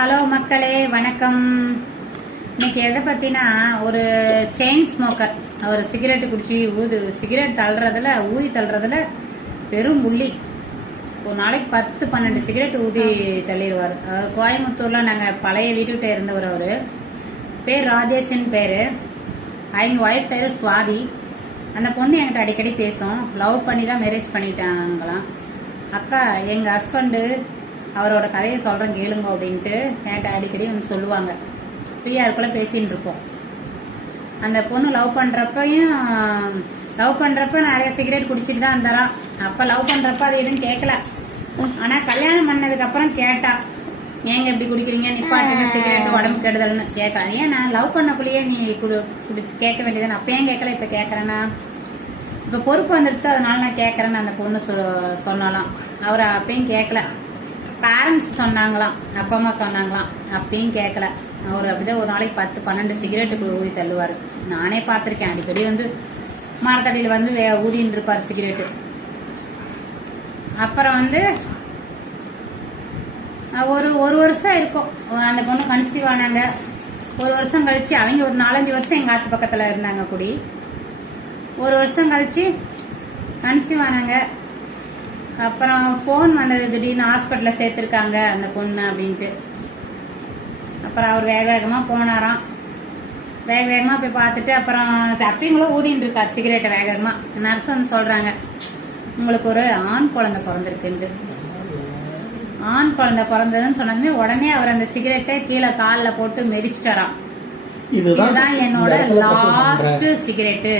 Hello மக்களே, வணக்கம். இன்னைக்கு எதை பத்தினா, ஒரு செயின் ஸ்மோக்கர் அவர் சிகரெட் குடிச்சு சிகரெட் தள்ளுறதுல ஊதி தள்ளுறதுல பெரும் புள்ளி. ஒரு நாளைக்கு 10-12 சிகரெட் ஊதி தள்ளிடுவார். கோயம்புத்தூர்ல நாங்கள் பழைய வீட்டுக்கிட்ட இருந்தவர். அவரு பேர் ராஜேஷன் பேரு. அவங்க ஒய்ஃப் பேரு சுவாதி. அந்த பொண்ணு என்கிட்ட அடிக்கடி பேசும். லவ் பண்ணி தான் மேரேஜ் பண்ணிட்டாங்களாம். அக்கா, எங்க ஹஸ்பண்டு அவரோட கதையை சொல்றேன் கேளுங்க அப்படின்ட்டு என்கிட்ட அடிக்கடி வந்து சொல்லுவாங்க. ஃப்ரீயா இருக்குள்ள பேசின்னு இருப்போம். அந்த பொண்ணு லவ் பண்றப்ப நிறைய சிகரெட் குடிச்சிட்டு தான் இருந்தாரா. அப்ப லவ் பண்றப்ப அது எதுவும் கேட்கல. ஆனா கல்யாணம் பண்ணதுக்கு அப்புறம் கேட்டா, ஏங்க இப்படி குடிக்கிறீங்க, நிப்பாட்டுங்க, சிகரெட் உடம்பு கெடுதல்னு கேட்கலாம். ஏன் நான் லவ் பண்ணக்குள்ளேயே நீ குடிச்சு கேட்க வேண்டியது, அப்ப ஏன் கேட்கல, இப்ப கேட்கறேன்னா இப்ப பொறுப்பு வந்துடுச்சு, அதனால நான் கேட்கறேன்னு அந்த பொண்ணு சொன்னாலாம். அவர் அப்பயும் கேட்கல. பேரண்ட்ஸ் சொன்னாங்களாம், அப்பா அம்மா சொன்னாங்களாம், அப்பயும் கேட்கல. அவர் அப்படிதான் ஒரு நாளைக்கு 10-12 சிகரெட்டுக்கு ஊதி தள்ளுவாரு. நானே பார்த்திருக்கேன். அடிக்கடி வந்து மரத்தடியில் வந்து ஊதின்னு இருப்பார் சிகரெட்டு. அப்புறம் வந்து ஒரு வருஷம் இருக்கும். அந்த பொண்ணு கன்சீவ் ஆனாங்க. ஒரு வருஷம் கழிச்சு அவங்க ஒரு 4-5 வருஷம் எங்க ஆத்து பக்கத்துல இருந்தாங்க குடி. ஒரு வருஷம் கழிச்சு கன்சீவ் ஆனாங்க. அப்புறம் போன் வந்தது, திடீர்னு ஹாஸ்பிட்டல்ல சேர்த்திருக்காங்க அந்த பொண்ணு அப்படின்ட்டு. அப்புறம் அவர் வேக வேகமா போனாராம். வேக வேகமா போய் பார்த்துட்டு அப்புறம் அப்பயும் ஊதின்னு இருக்காரு சிகரெட்டை வேக வேகமா. நர்ஸ் வந்து சொல்றாங்க, உங்களுக்கு ஒரு ஆண் குழந்தை பிறந்திருக்குன்ட்டு. ஆண் குழந்தை பிறந்ததுன்னு சொன்னதுமே உடனே அவர் அந்த சிகரெட்டை கீழே காலில் போட்டு மெதிச்சிட்டாராம். இதுதான் என்னோட லாஸ்ட் சிகரெட்டு,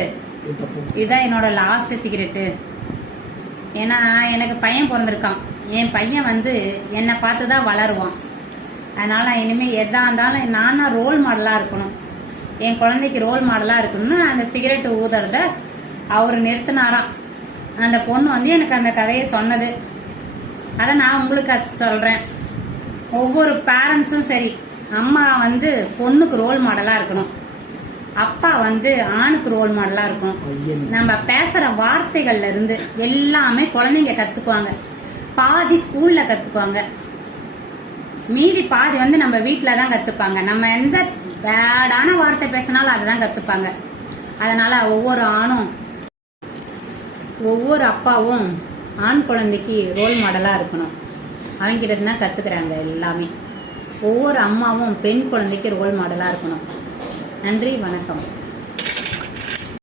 இதுதான் என்னோட லாஸ்ட் சிகரெட்டு. ஏன்னா எனக்கு பையன் பிறந்திருக்கான். என் பையன் வந்து என்னை பார்த்துதான் வளருவான். அதனால இனிமே எதா இருந்தாலும் நானா ரோல் மாடலா இருக்கணும், என் குழந்தைக்கு ரோல் மாடலா இருக்கணும்னு அந்த சிகரெட் ஊதுறத அவர் நிறுத்தினாராம். அந்த பொண்ணு வந்து எனக்கு அந்த கதையை சொன்னது. அதை நான் உங்களுக்கு சொல்றேன். ஒவ்வொரு பேரண்ட்ஸும் சரி, அம்மா வந்து பொண்ணுக்கு ரோல் மாடலா இருக்கணும், அப்பா வந்து ஆணுக்கு ரோல் மாடலா இருக்கும். நம்ம பேசுற வார்த்தைகள்ல இருந்து எல்லாமே குழந்தைங்க கத்துக்குவாங்க. பாதி ஸ்கூல்ல கத்துக்குவாங்க, மீதி பாதி வந்து நம்ம வீட்டுலதான் கத்துப்பாங்க. நம்ம எந்த பேடான வார்த்தை பேசினாலும் அதுதான் கத்துப்பாங்க. அதனால ஒவ்வொரு ஆணும் ஒவ்வொரு அப்பாவும் ஆண் குழந்தைக்கு ரோல் மாடலா இருக்கணும். அவங்க கிட்ட தான் கத்துக்கிறாங்க எல்லாமே. ஒவ்வொரு அம்மாவும் பெண் குழந்தைக்கு ரோல் மாடலா இருக்கணும். நன்றி, வணக்கம்.